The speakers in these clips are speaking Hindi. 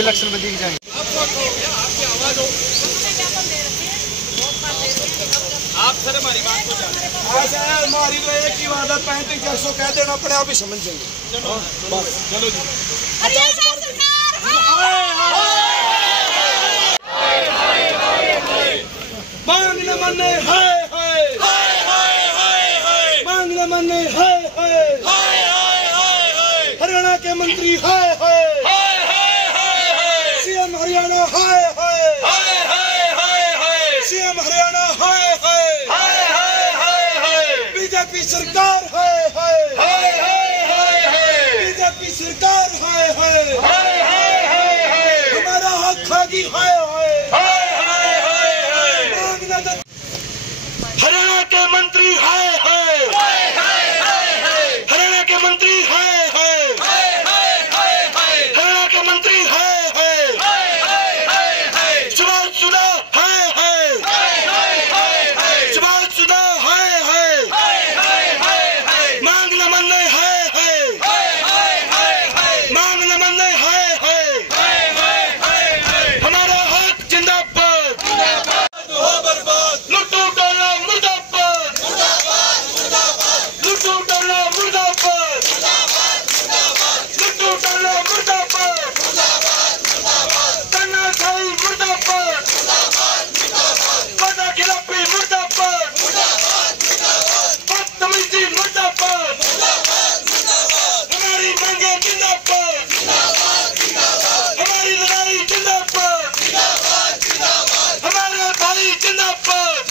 इलेक्शन में दिख जाएंगे। आप सर हमारी बात को जाने। हमारी तो एक ही वादा 3500 कह देना पड़े, आप ही समझ जाएंगे। बस चलो जी। मांग न माने हाय हाय, मांग न माने हाय हाय, हरियाणा के मंत्री हाय हाय, सीएम हरियाणा हाय हाय, सीएम हरियाणा हाय हाय, बीजेपी सरकार हाय हाय, बीजेपी सरकार हाय हाय, हमारा हक खागी हाय हाय, हरियाणा के मंत्री हाय हाय, हरियाणा के मंत्री हाय हाय, हरियाणा के मंत्री हाय हाय, शुभाशुदा हाय हाय, शुभाशुदा हाय हाय, मांग न माने हाय हाय, मांग न माने हाय हाय, हमारा हक जिंदाबाद, हो बर्बाद, लुटो डोला मुर्दाबाद, लुटो डोला मुर्दाबाद, लुटो डोला मुर्दाबाद, तानाशाही मुर्दाबाद, वादा खिलाफी मुर्दाबाद, बदतमीजी मुर्दाबाद, हमारी मांगे जिंदाबाद, हमारी लड़ाई जिंदाबाद, हमारे भाई जिंदाबाद,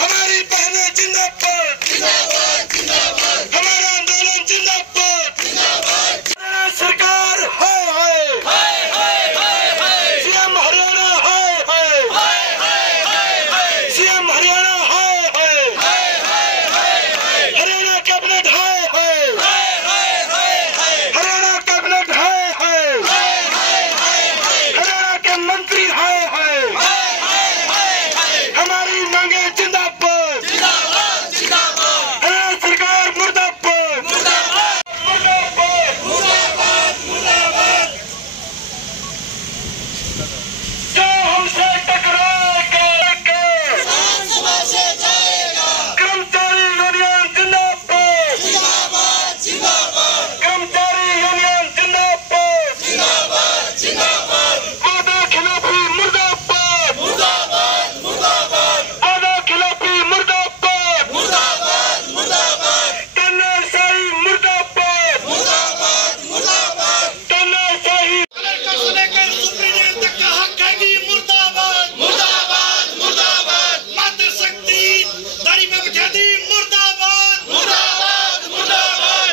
हमारी बहनें जिंदाबाद, हमारा आंदोलन जिंदाबाद, हरियाणा सरकार हाय हाय, सीएम हरियाणा हाय हाय, सीएम हरियाणा हाय हाय, हरियाणा कैबिनेट हाय हाय, हरियाणा कैबिनेट हाय हाय, हरियाणा के मंत्री हाय हाय, हमारी मांगे जिंदाबाद, हरियाणा सरकार मुर्दाबाद, जो हमसे टकराएगा कर्मचारी यूनियन जिंदाबाद, कर्मचारी यूनियन जिंदाबाद, वादा खिलाफी मुर्दाबाद, वादा खिलाफी मुर्दाबाद, तानाशाही मुर्दाबाद, तानाशाही कलेक्टर से लेकर सुप्रीम तक का हक खाएगी मुर्दाबाद, मातृ शक्ति दाढ़ी पे बिठा दी मुर्दाबाद,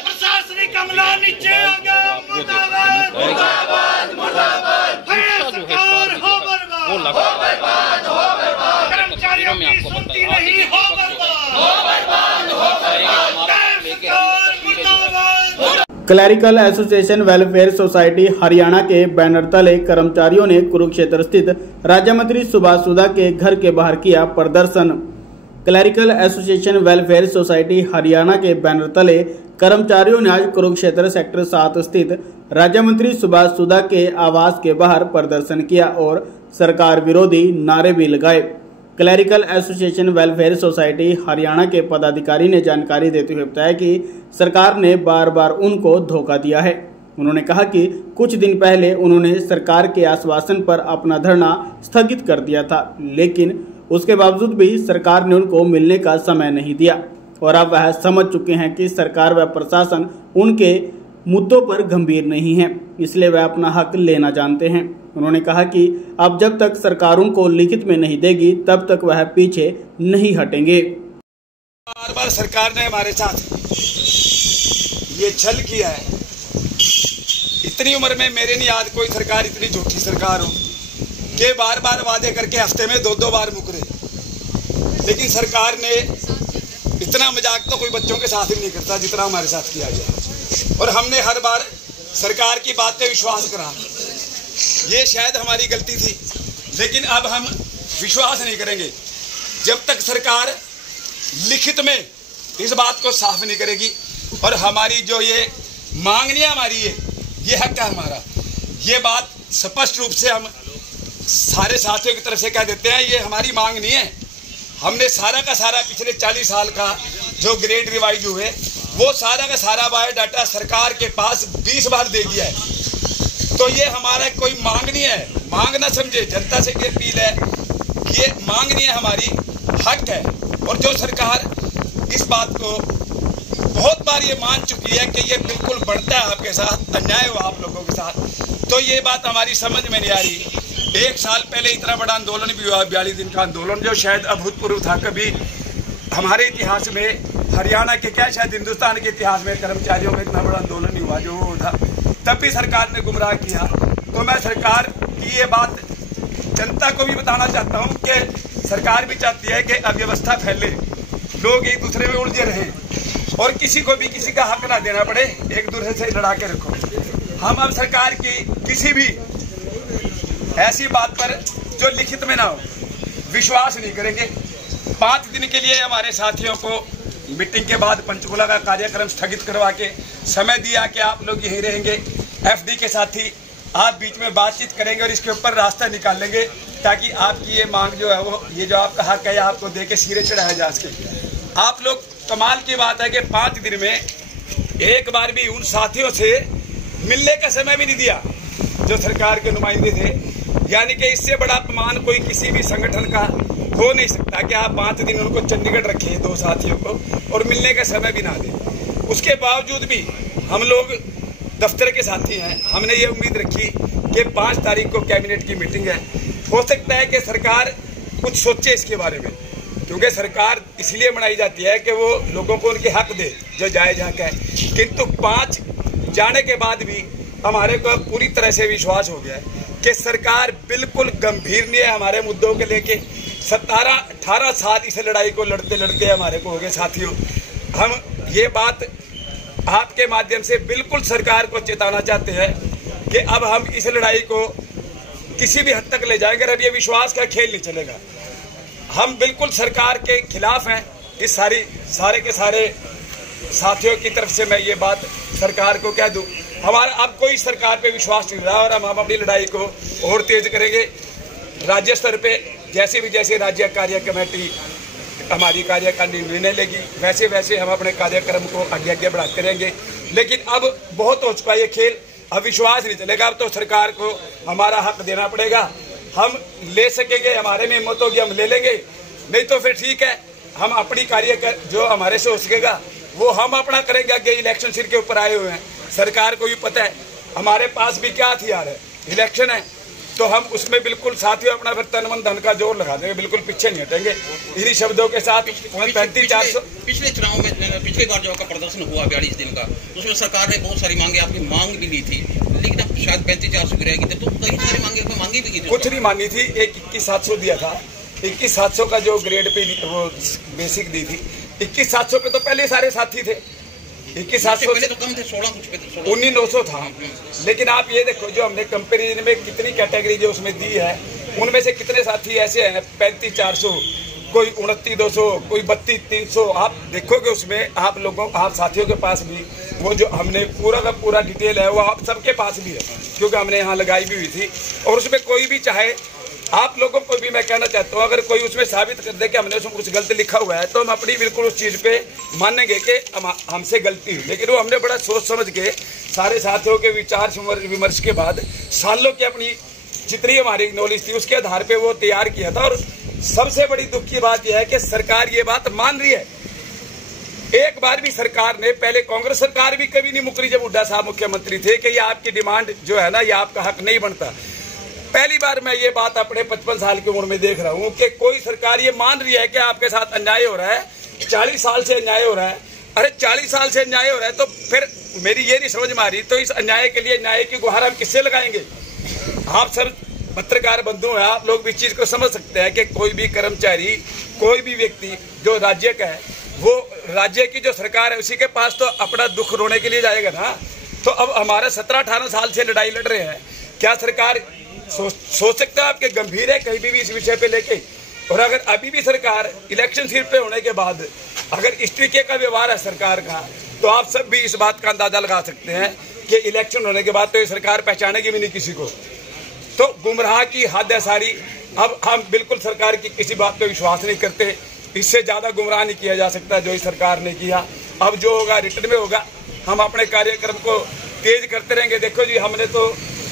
प्रशासनिक अमला नीचे आ गया मुर्दाबाद, हरियाणा सरकार हो बर्बाद, कर्मचारियों की सुनती नहीं हो बर्बाद, सरकार मुर्दाबाद। Clerical association welfare society Haryana के बैनर तले कर्मचारियों ने कुरुक्षेत्र स्थित राज्य मंत्री सुभाष सुधा के घर के बाहर किया प्रदर्शन। Clerical association welfare society Haryana के बैनर तले कर्मचारियों ने आज कुरुक्षेत्र सेक्टर 7 स्थित राज्य मंत्री सुभाष सुधा के आवास के बाहर प्रदर्शन किया और सरकार विरोधी नारे भी लगाए। Clerical association welfare society Haryana के पदाधिकारी ने जानकारी देते हुए बताया कि सरकार ने बार बार उनको धोखा दिया है। उन्होंने कहा कि कुछ दिन पहले उन्होंने सरकार के आश्वासन पर अपना धरना स्थगित कर दिया था, लेकिन उसके बावजूद भी सरकार ने उनको मिलने का समय नहीं दिया और अब वह समझ चुके हैं कि सरकार व प्रशासन उनके मुद्दों पर गंभीर नहीं है, इसलिए वह अपना हक लेना जानते हैं। उन्होंने कहा कि अब जब तक सरकार उनको लिखित में नहीं देगी तब तक वह पीछे नहीं हटेंगे। बार बार सरकार ने हमारे साथ ये छल किया है। इतनी उम्र में मेरे नहीं याद कोई सरकार इतनी झूठी सरकार हो कि बार बार वादे करके हफ्ते में 2-2 बार मुकरे, लेकिन सरकार ने इतना मजाक तो कोई बच्चों के साथ ही नहीं करता जितना हमारे साथ किया गया। और हमने हर बार सरकार की बात पे विश्वास करा, ये शायद हमारी गलती थी, लेकिन अब हम विश्वास नहीं करेंगे जब तक सरकार लिखित में इस बात को साफ नहीं करेगी और हमारी जो ये मांगनी है हमारी, ये हक है हमारा। ये बात स्पष्ट रूप से हम सारे साथियों की तरफ से कह देते हैं, ये हमारी मांग नहीं है। हमने सारा का सारा पिछले 40 साल का जो ग्रेड रिवाइज हुए वो सारा का सारा बायोडाटा सरकार के पास 20 बार दे दिया है। तो ये हमारा कोई मांग नहीं है, मांग ना समझे। जनता से ये अपील है, ये मांग नहीं है हमारी, हक है। और जो सरकार इस बात को बहुत बार ये मान चुकी है कि ये बिल्कुल बढ़ता है आपके साथ, अन्याय हुआ आप लोगों के साथ, तो ये बात हमारी समझ में नहीं आ रही। 1 साल पहले इतना बड़ा आंदोलन भी हुआ, 42 दिन का आंदोलन, जो शायद अभूतपूर्व था। कभी हमारे इतिहास में, हरियाणा के क्या शायद हिंदुस्तान के इतिहास में कर्मचारियों में इतना बड़ा आंदोलन नहीं हुआ जो वो था। तब भी सरकार ने गुमराह किया। तो मैं सरकार की ये बात जनता को भी बताना चाहता हूँ कि सरकार भी चाहती है कि अव्यवस्था फैले, लोग एक दूसरे में उलझे रहें और किसी को भी किसी का हक ना देना पड़े, एक दूसरे से लड़ा के रखो। हम अब सरकार की किसी भी ऐसी बात पर जो लिखित में ना हो विश्वास नहीं करेंगे। 5 दिन के लिए हमारे साथियों को मीटिंग के बाद पंचकूला का कार्यक्रम स्थगित करवा के समय दिया कि आप लोग यहीं रहेंगे, एफडी के साथी आप बीच में बातचीत करेंगे और इसके ऊपर रास्ता निकालेंगे ताकि आपकी ये मांग जो है वो, ये जो आपका हक है, आपको दे के सिरे चढ़ाया जा सके। आप लोग, कमाल की बात है कि 5 दिन में एक बार भी उन साथियों से मिलने का समय भी नहीं दिया जो सरकार के नुमाइंदे थे। यानी कि इससे बड़ा अपमान कोई किसी भी संगठन का हो नहीं सकता कि आप 5 दिन उनको चंडीगढ़ रखे 2 साथियों को और मिलने का समय भी ना दें। उसके बावजूद भी हम लोग दफ्तर के साथी हैं, हमने ये उम्मीद रखी कि 5 तारीख को कैबिनेट की मीटिंग है, हो सकता है कि सरकार कुछ सोचे इसके बारे में, क्योंकि सरकार इसलिए बनाई जाती है कि वो लोगों को उनके हक दे जो जायज हक है। किंतु 5 जाने के बाद भी हमारे को पूरी तरह से विश्वास हो गया है कि सरकार बिल्कुल गंभीर नहीं है हमारे मुद्दों के लेके। 17-18 साल इस लड़ाई को लड़ते लड़ते हमारे को हो गए साथियों। हम ये बात आपके माध्यम से बिल्कुल सरकार को चेताना चाहते हैं कि अब हम इस लड़ाई को किसी भी हद तक ले जाएंगे, अब ये विश्वास का खेल नहीं चलेगा। हम बिल्कुल सरकार के खिलाफ हैं। इस सारे के सारे साथियों की तरफ से मैं ये बात सरकार को कह दूं, हमारा अब कोई सरकार पे विश्वास नहीं रहा और हम अपनी लड़ाई को और तेज करेंगे। राज्य स्तर पे जैसे राज्य कार्य कमेटी हमारी कार्यकारिणी निर्णय लेगी, वैसे वैसे हम अपने कार्यक्रम को आगे बढ़ाते रहेंगे। लेकिन अब बहुत हो चुका ये खेल, अब विश्वास नहीं चलेगा। अब तो सरकार को हमारा हक देना पड़ेगा। हम ले सकेंगे, हमारे में हिम्मत होगी हम ले लेंगे, नहीं तो फिर ठीक है, हम अपनी कार्य जो हमारे से हो सकेगा वो हम अपना करेंगे। आगे इलेक्शन सिर के ऊपर आए हुए हैं, सरकार को भी पता है हमारे पास भी क्या हथियार है, इलेक्शन है, तो हम उसमें बिल्कुल साथियों अपना फिर तन मन धन का जोर लगा देंगे, बिल्कुल पीछे नहीं हटेंगे। इन्हीं शब्दों के साथ 35-400 पिछले चुनाव में पिछली बार जो आपका प्रदर्शन हुआ 42 दिन का, उसमें सरकार ने बहुत सारी मांगे आपकी मांग भी ली थी, लेकिन अब शायद 35-400 की रहेगी, तो कई सारी मांगी भी की थी। कुछ नहीं मानी थी, एक 21,700 दिया था। 21,700 का जो ग्रेड पे वो बेसिक दी थी, 21,700 पे तो पहले सारे साथी थे। 21,700 तो कम थे, 16 कुछ पे 19,900 था। लेकिन आप ये देखो जो हमने कंपेरिजन में कितनी कैटेगरी जो उसमें दी है, उनमें से कितने साथी ऐसे हैं 35-400, कोई 29,200, कोई 32,300। आप देखोगे उसमें आप साथियों के पास भी वो जो हमने पूरा का पूरा डिटेल है वो आप सबके पास भी है, क्योंकि हमने यहाँ लगाई भी हुई थी। और उसमें कोई भी चाहे, आप लोगों को भी मैं कहना चाहता हूँ, अगर कोई उसमें साबित कर दे कि हमने उसमें कुछ गलत लिखा हुआ है तो हम अपनी बिल्कुल उस चीज़ पे मानेंगे कि हमसे गलती हुई। लेकिन वो हमने बड़ा सोच समझ के सारे साथियों के विचार विमर्श के बाद सालों की अपनी जितनी हमारी नॉलेज थी उसके आधार पे वो तैयार किया था। और सबसे बड़ी दुख की बात यह है कि सरकार ये बात मान रही है। एक बार भी सरकार ने, पहले कांग्रेस सरकार भी कभी नहीं मुकरी जब हुड्डा साहब मुख्यमंत्री थे कि ये आपकी डिमांड जो है ना, ये आपका हक नहीं बनता। पहली बार मैं ये बात अपने 55 साल की उम्र में देख रहा हूँ कि कोई सरकार ये मान रही है कि आपके साथ अन्याय हो रहा है। 40 साल से अन्याय हो रहा है। अरे 40 साल से अन्याय हो रहा है तो फिर मेरी ये नहीं समझ में आ रही, तो इस अन्याय के लिए न्याय की गुहार हम किससे लगाएंगे? आप सब पत्रकार बंधु हैं, आप लोग भी इस चीज को समझ सकते हैं कि कोई भी कर्मचारी, कोई भी व्यक्ति जो राज्य का है, वो राज्य की जो सरकार है उसी के पास तो अपना दुख रोने के लिए जाएगा ना। तो अब हमारा 17-18 साल से लड़ाई लड़ रहे हैं, क्या सरकार सोच सकता है आपके गंभीर है कहीं भी इस विषय पे लेके? और अगर अभी भी सरकार इलेक्शन सिर पे होने के बाद अगर इस तरीके का व्यवहार है सरकार का, तो आप सब भी इस बात का अंदाजा लगा सकते हैं कि इलेक्शन होने के बाद तो ये सरकार पहचानेगी भी नहीं किसी को। तो गुमराह की हद है सारी। अब हम बिल्कुल सरकार की किसी बात पे विश्वास नहीं करते। इससे ज्यादा गुमराह नहीं किया जा सकता जो इस सरकार ने किया। अब जो होगा रिटर्न में होगा। हम अपने कार्यक्रम को तेज करते रहेंगे। देखो जी, हमने तो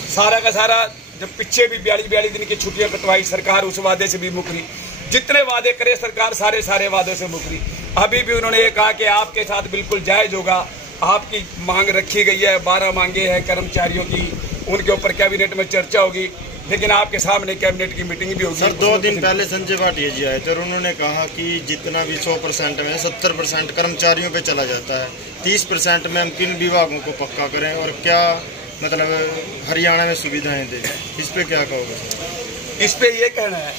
सारा का सारा जब पीछे भी 42 दिन की छुट्टियां कटवाई, सरकार उस वादे से भी मुकरी। जितने वादे करे सरकार सारे वादों से मुकरी। अभी भी उन्होंने ये कहा कि आपके साथ बिल्कुल जायज होगा, आपकी मांग रखी गई है, 12 मांगे हैं कर्मचारियों की, उनके ऊपर कैबिनेट में चर्चा होगी, लेकिन आपके सामने कैबिनेट की मीटिंग भी होगी। सर 2 दिन पहले संजय भाटिया जी आए थे और उन्होंने कहा कि जितना भी 100% में 70% कर्मचारियों पे चला जाता है, 30% में हम किन विभागों को पक्का करें और क्या मतलब हरियाणा में सुविधाएं दें, इस पे क्या कहोगे सर? इस पे ये कहना है,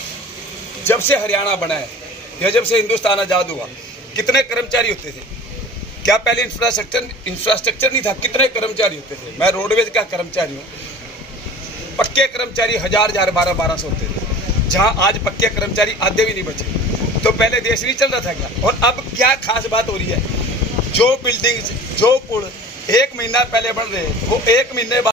जब से हरियाणा बना है या जब से हिंदुस्तान आजाद हुआ, कितने कर्मचारी होते थे? क्या पहले इंफ्रास्ट्रक्चर नहीं था? कितने कर्मचारी होते थे? मैं रोडवेज का कर्मचारी हूँ। पक्के कर्मचारी 1000 1200 होते थे, जहां आज पक्के कर्मचारी आधे भी नहीं बचे। तो पहले देश नहीं चल रहा था क्या? और अब क्या खास बात हो रही है? जो बिल्डिंग, जो पुल 1 महीना पहले बन रहे, वो 1 महीने बाद